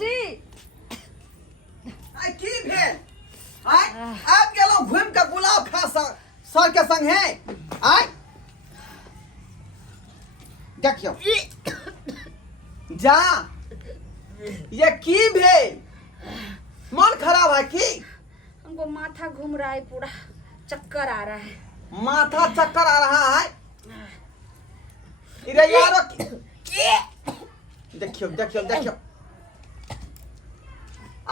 जी आई की भेल आई आब गेलौ घुम के गुलाब खा सर के संग है आई देखियो जा ये की भेल मन खराब है की हमको माथा घूम रहा है पूरा चक्कर आ रहा है माथा चक्कर आ रहा है इधर यारो देखियो देखियो देखियो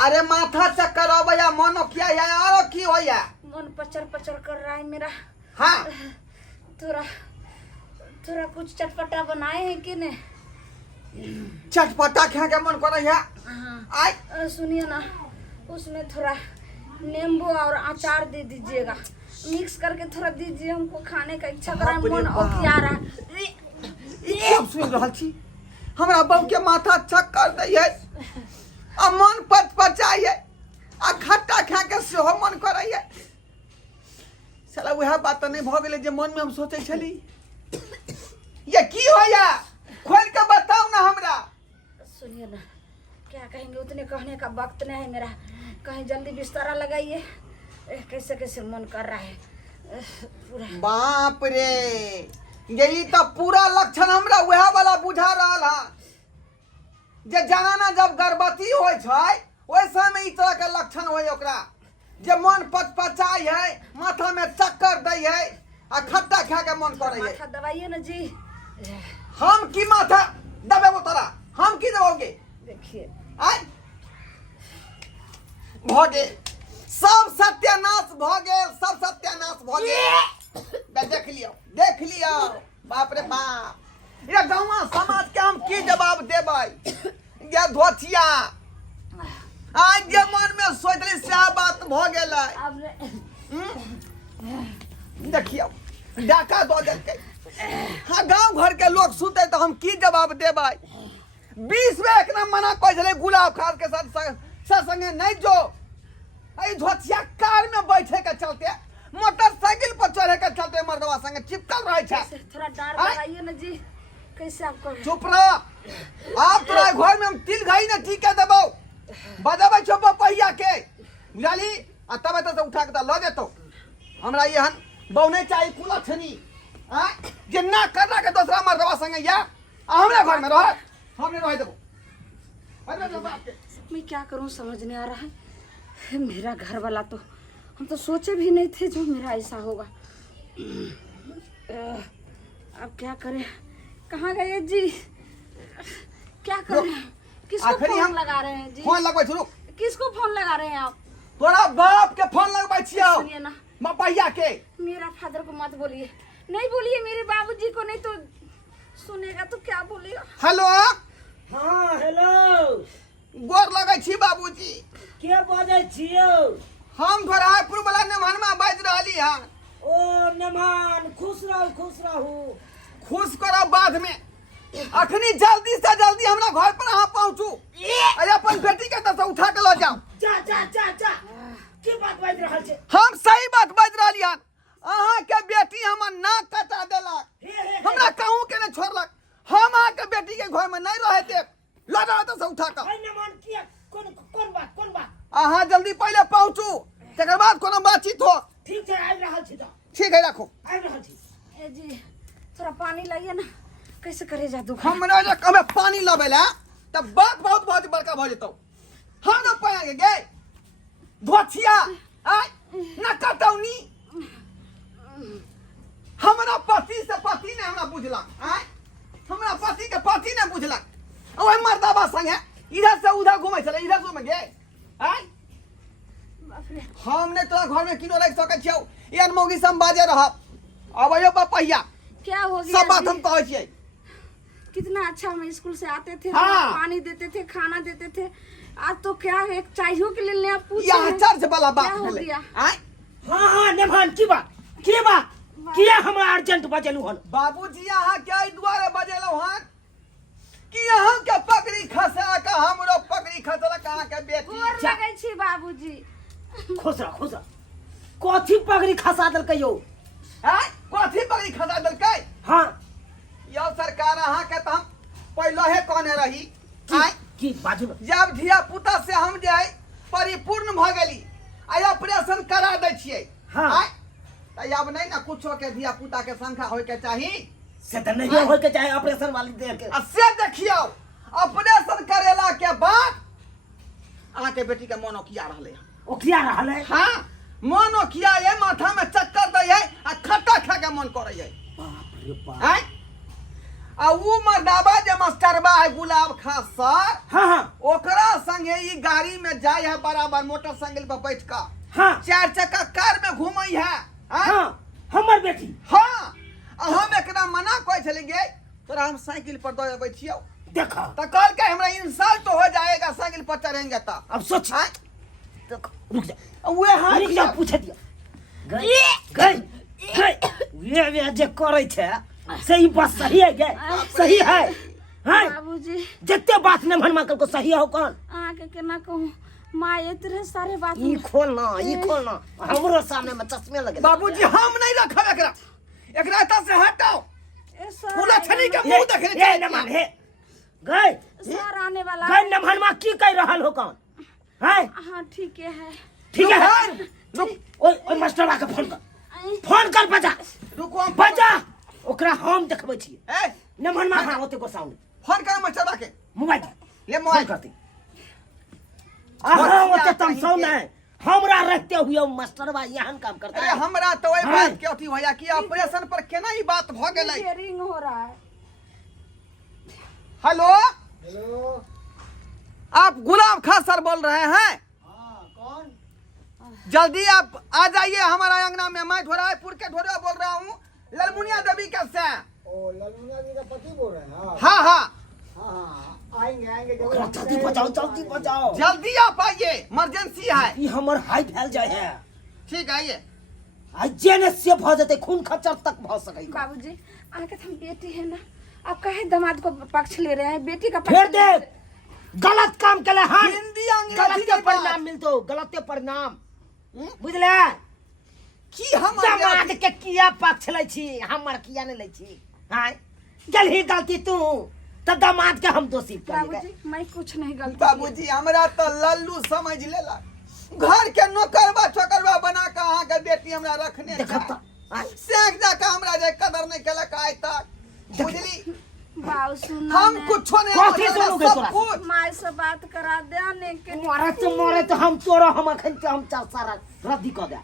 अरे माथा चक्कर हो भैया मनो क्या है यारो की हो या मन पचर पचर कर रहा है मेरा हाँ थोड़ा थोड़ा कुछ चटपटा बनाए हैं कि नहीं चटपटा खा के मन कर रहा है हाँ आई सुनिए ना उसमें थोड़ा नींबू और अचार दे दीजिएगा मिक्स करके थोड़ा दीजिए हमको खाने का इच्छा कर रहा है मन ओकिया रहा है सब सुन रहल छी हमरा बहू के माथा चक्कर दै है आ मन पचपचाई है आ खट्टा खा के सेहो मन करे है साला वह बात तो नहीं भ गेलै जे मन में हम सोचे छली ये की होया खोल के बताओ ना हमरा सुनिए ना क्या कहेंगे उतने कहने का वक्त नहीं है मेरा कहीं जल्दी बिस्तारा लगाइए कैसे कैसे मन कर रहा है पूरा बाप रे यही तो पूरा लक्षण हमरा वह वाला बुझा रहा है जे जनाना जब गर्भवती होय छै ओइ समय ई तरह के लक्षण होय ओकरा जे मन पचपचाई है माथा में चक्कर दै है आ खट्टा खा के मन करे है माथा दबाइए ना जी हम की माथा दबेबो तोरा हम की देबोगे देखिए आय भगे सब सत्यानाश भ गेल सब सत्यानाश भ गेल देख लियो बाप रे बाप ये गाँव समाज के हम की जवाब देबै ये धोतिया आज जे मन में सोचले से बात भ गेलै अब देखियो डाका दो देलकै हाँ गाँव घर के लोग सुते तो हम की जवाब देबै 20 में एक ना मना कह छलै गुलाब खास के साथ संगे नहीं जो आई धोतिया कार में बैठे के चलते मोटरसाइकिल पर चढ़े के चलते मर्दवा संगे चिपकल रहे छै थोड़ा डर लगाइए ना जी कैसे आपको चुप रह आप तोरा घर में हम तिल घाई ने ठीक देबो बजाबै छो पहिया के बुझाली आ तब एत से उठा के ल जेतो हमरा एहन बहु नहीं चाहिए कुला छनी हां जे ना करना के दूसरा मर्दवा संगे या हमरा घर में रह हमने रह देबो अरे बाप के मैं क्या करूं समझ नहीं आ रहा है मेरा घर वाला तो हम तो सोचे भी नहीं थे जो मेरा ऐसा होगा अब क्या करें कहाँ गए जी क्या करें किसको फोन लगा रहे हैं जी फोन लगबै छी रुक किसको फोन लगा रहे हैं आप तोरा बाप के फोन लगबै छियो सुनिए ना मपैया के मेरा फादर को मत बोलिए नहीं बोलिए मेरे बाबूजी को नहीं तो सुनेगा तो क्या बोलेगा हेलो हाँ हेलो गोर लगै छी बाबूजी के बजै छियौ हम घरापुर वाला नेमान में बाज रहली हन ओ नमान खुश रहू खुश करब बाद में अखनी जल्दी से जल्दी हमरा घर पर अहाँ पहुँचू अरे अपन बेटी के दस उठा के ल जाओ जा की बात बाज रहल छै हम सही बात बाज रहली हन अहाँ के बेटी हमर नाक कटा देलक हमरा कहूँ के ने छोड़लक हम अहाँ के बेटी के घर में नहीं रहे देब ल जाओ दस उठा के ओइ नमान किया कोन बात अहाँ जल्दी पहले पहुँचू तकर बाद कोनो बातचीत हो ठीक छै आबि रहल छी त ठीक है रखो आबि रहल छी ए जी थोड़ा पानी लाइए ना कैसे करे जा दुख हमरा जे कबे पानी लबे ला तब बात बहुत बड़का भ जेतौ हम न पाएंगे गे धोतिया आय न कटौनी हमरा पति से पति ने हमरा बुझलक आय हमरा पति के पति ने बुझलक ओए मर्दाबा संगे इधर से उधर घुमै छले इधर से में गे आय हम ने तोरा घर में किनो लाग सकै छियौ यार मौगी सम बाजे रहब अबयो पहिया क्या हो गया सब बात जी? हम कहै छियै कितना अच्छा हम स्कूल से आते थे हाँ। पानी देते थे खाना देते थे आज तो क्या एक चाहिए के लिए आप पूछ यहाँ चर्च वाला बात क्या हो भेलै गया? आय हाँ नमान की बात किया हम अर्जेंट बजेलू हन बाबूजी यहाँ क्या दुआरे बजेलौ हन कि यहाँ के पकड़ी खसा के हमरो पकड़ी खसला कहाँ के बेटी गोर लगै छी बाबूजी खुश रह कथी पगड़ी खसा देलकै यौ हैं कथी पकड़ी खसा देलकै हाँ यो सरकार अहाँ के त हम पहले हे कहने रही आय की की बाजू न जब धिया पुता से हम जे है परिपूर्ण भ गेली आ ऑपरेशन करा दै छियै हाँ। आय त अब नहीं ना कुछो के धिया पुता के संख्या होय के चाही से त नहीं होय के चाहे ऑपरेशन वाली देर के आ से देखियो ऑपरेशन करेला के बाद अहाँ के बेटी के मोनो किया रहले ओखिया रहल है। हाँ मोनो किया है माथा में चक्कर दै है आ खट्टा खा के मन करे है बाप रे बाप। आय आ उ मर्दाबा जे मास्टरबा है गुलाब खास सर हाँ हाँ ओकरा संगे ई गाड़ी में जाय है बराबर मोटरसाइकिल पर बैठ का हाँ 4 चक्का कार में घूमै है हाँ हमर बेटी हाँ हम एकरा मना करै छलिए गे तोरा हम साइकिल पर दे बैठियो देखा त कल के हमरा इंसल्ट तो हो जाएगा साइकिल पर चढ़ेंगे त अब सोच आय देखो रुक जा उहे हाथ रुक जा पूछ दिया गई गई गई ये जे करे छे सही बात सही है गे सही है हैं बाबूजी जत्ते बात ने भनमा को सही हो कौन आके केना कहूँ माँ इतने सारे बात ई खोलना हमरो सामने में चश्मे लगे बाबूजी हम नहीं रखब एकरा एकरा एतऽ से हटाओ ए, सर पूरा छनी के ये मुंह देखले ये न मान हे गई सर आने वाला गई न भनमा की कह रहल हो कौन हैं हाँ ठीक है ठीक है रुक ओए मास्टर के फोन कर बजा रुको हम बजा ओकरा हम देखबै छी ए न भनमा हां ओते को साउंड फोन कर मचरा के मोबाइल ले मोबाइल करती हाँ ओते तुम सौ नहीं हमरा रहते हुए मास्टरवा यहन काम करता अरे है हमरा तो वही हाँ। बात के अथी भैया कि ऑपरेशन पर केना ही बात भ गेलै रिंग हो रहा है हेलो हेलो। आप गुलाब खान सर बोल रहे हैं हाँ कौन? जल्दी आप आ जाइए हमारा अंगना में मैं ढोरापुर के ढोरा बोल रहा हूँ ललमुनिया देवी का से ओ ललमुनिया जी का पति बोल रहे हैं। हाँ हाँ हाँ हाँ आएंगे आएंगे ओकरा जरूर। जल्दी बजाओ जल्दी आप आइए इमरजेंसी है ई हमर हाई फैल जाए है ठीक है आइए आ जेने से भ जते खून खच्चर तक भ सकै बाबूजी आके हम बेटी है ना अब कहे दामाद को पक्ष ले रहे हैं बेटी का फिर पक्ष ले रहे देख गलत काम केले हम हिंदी अंग्रेजी गलत के परिणाम मिलतो गलत परिणाम बुझले की हम दामाद के किया पक्ष लै छी हमर किया नै लै छी हां गलही गलती तू त दामाद के हम दोषी कर बाबूजी मैं कुछ नहीं गलती बाबूजी हमरा तो लल्लू समझ लेला घर के नौकरबा छोकरबा बना के अहाँ के बेटी हमरा रखने देखत सेक जाके हमरा जे कदर नहीं केलक आइ तक बुझली बाबू सुना हम कुछ नहीं कथी बोले, सुनोगे सब तोरा? कुछ माय से बात करा दे आने के मरे तो हम तोरा हम अखन के हम चार सारा रद्दी कर दे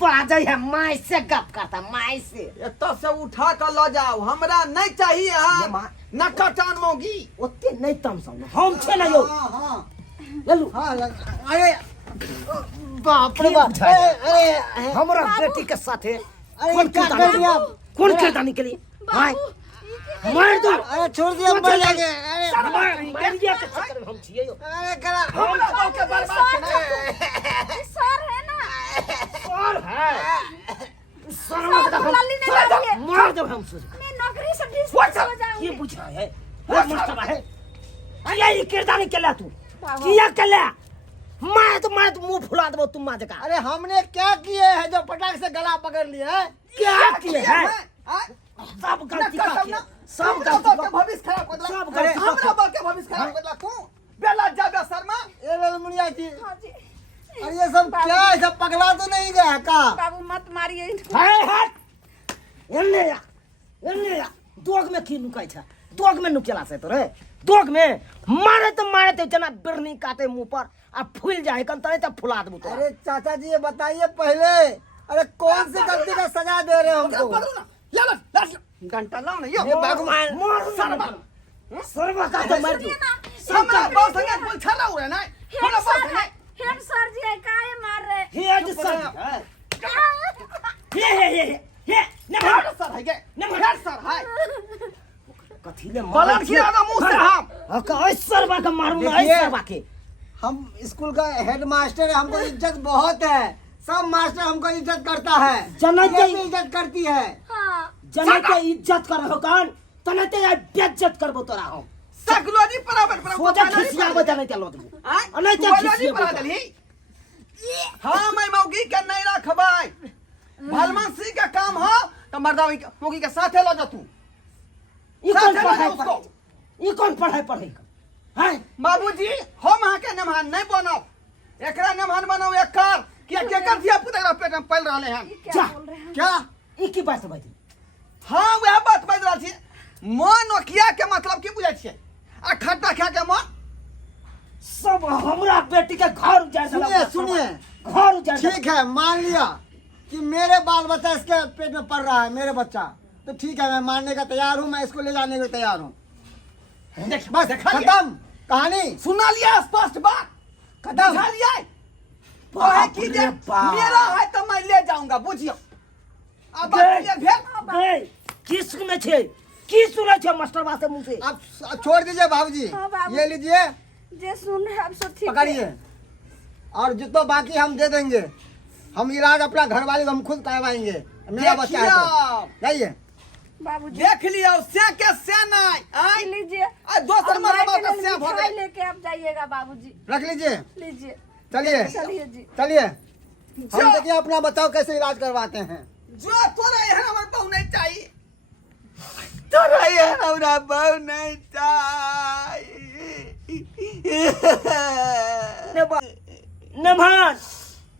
बाजै है माय से गप करता माय से एतऽ से उठा के ल जाओ हमरा नहीं चाहिए ये हम माँ- नकटान मोगी ओते नहीं तम सब हम छे ना यो हाँ हाँ लल्लू हाँ अरे बाप रे बाप अरे हमरा बेटी के साथे अरे कौन क्या किरदानी कर दिया? कौन किरदानी के लिए हां बाबू मार दो अरे छोड़ दिया छोड़ बोल दिया। लगे अरे सर मार दिया के चक्कर में हम छिए यो अरे करा हमरा तो के बर्बाद केना सर है ना और है सर सर, लल्ली नहीं डालिए। मार दो हम से मैं नौकरी से डिस्मिस हो ये जाऊंगी बुझा है वो मास्टर है अरे ये किरदानी के ला तू बाबू। किया के ला मैं तो मुंह फुला देबो तुम मां जका अरे हमने क्या किए है जो पटाख से गला पकड़ लिया है? क्या किए है हाँ? सब गलती का किए सब हमरा गलती के का भविष्य खराब कर दिला सब गलती का हमरा बा के भविष्य खराब कर दिला तू बेला जाबे शर्मा ये ललमुनिया जी हाँ जी अरे ये सब क्या है? सब पगला तो नहीं गया का? बाबू मत मारिए इनको है हट एन्ने या दोग में की नुकाई छ दोग में नुकेला से तो रे दोग में मारे तो जना बिरनी काटे मुंह पर अब फूल जाए कन तने तब फुला देबो तो अरे चाचा जी ये बताइए पहले अरे कौन सी गलती का सजा दे रहे हो हमको? पकड़ो ना ले घंटा लाओ ना ये भगवान मार सरवा सरवा का तो मार दो हमरा बहुत संगे बोल छरा हो रहा ना हमरा बहुत संगे हेड सर जी है काहे मार रहे हे आज सर हे ने हेड सर है के हेड सर है कथी ले बलद खिला दो मुंह से हम का सरवा का मारू ना देखिए। सरवा के हम स्कूल का हेड मास्टर है, हमको इज्जत बहुत है। सब मास्टर हमको इज्जत करता है, जना ये के भी इज्जत करती है। हाँ जना के इज्जत कर हो कान तने ते बेइज्जत करबो तोरा हम साइकोलॉजी पढ़ाबे सोजा खिसिया बता नहीं चलो तू नहीं ते खिसिया पढ़ा बता दली हां मैं मौगी के नहीं रखबाई भलमान सिंह का काम हो तो मर्दा मौगी के साथे लो जा तू ई कौन साथे पढ़ाई लो उसको ई कौन पढ़ाई हैं बाबूजी हम अहाँ के नमहान नहीं बनब, एकरा नमहान बनब एकर कि केकर धिया पुता एकरा पेट में पल रहले हैं। ये क्या जा। बोल रहे हैं? क्या ई की बात बाजी हाँ वह बात बाजि रहल छी। मन ओकिया के मतलब की बुझै छियै आ खट्टा खा के मन सब हमरा बेटी के घर उजाड़ देलक। सुनिए सुनिए, घर उजाड़ देलक। ठीक है मान लिया कि मेरे बाल बच्चा इसके पेट में पड़ रहा है, मेरे बच्चा, तो ठीक है मैं मानने का तैयार हूँ, मैं इसको ले जाने को तैयार हूँ। बस खत्म कहानी। सुना लिया स्पष्ट बात खत्म। बुझा लिया। बाप की रे बाप। मेरा है तो मैं ले जाऊंगा बुझियो। अब बात गए। क्लियर भेल। गए। की सुने छे, की सुने छे मास्टर बा से मुंह से? आप छोड़ दीजिए बाबूजी, हाँ, बाबू। ये लीजिए जे सुन रहे अब सो ठीक है। पकड़िए, और जितना बाकी हम दे देंगे। हम इलाज अपना घर वाले को हम खुद करवाएंगे, मेरा बच्चा है तो। जाइए बाबूजी देख लियो से के से नहीं आई लीजिए। आ दोसर और माय मरबा के का लिए से मिठाई भगे। लेके आप जाइएगा बाबूजी। रख लीजिए। लीजिए चलिए चलिए जी। चलिए, हम जो- देखिए अपना बताओ कैसे इलाज करवाते हैं। जो तोरा एहन हमर बहु नहीं चाहिए, तोरा एहन हमरा बहु नहीं चाहिए। नमहान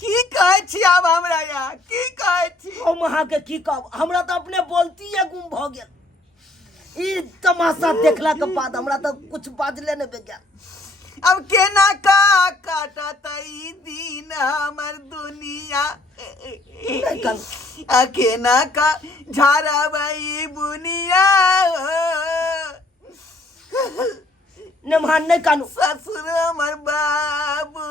की कहै छी आब हमरा यहाँ की कहै छी? हम अहाँ के की कहब, हमरा तो अपने बोलती है गुम भ गेल। ई तमाशा देखला के बाद हमरा तो कुछ बाजले नहीं बेजा। अब केना का काटत ई दिन हमर दुनिया, आ केना का झाड़बै बुनिया। नमहान नहीं कानू। ससुर हमर बाबू